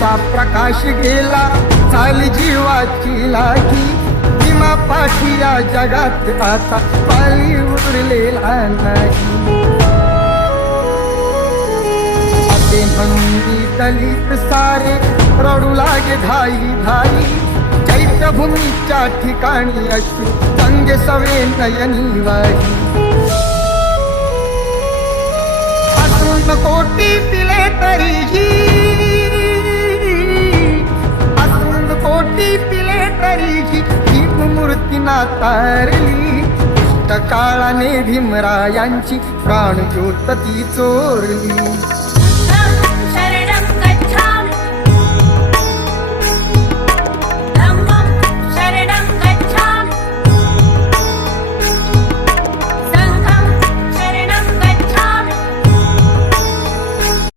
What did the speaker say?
ज्योतीचा प्रकाश गेला, झाली जीवाची लागी. भीमा पाठी या जगात आता पायी उरलेला नाही. असे म्हणून दलित सारे रडू लागे धाई धाई. चैत्यभूमीच्या ठिकाणी अश्रू गंगे सवे नयनी वाही. असून कोटी पिले तरीही, असून कोटी पिले तरीही भीम मूर्ती नातारली. दुष्ट काळाने भीमरायांची प्राणज्योत ती चोरली.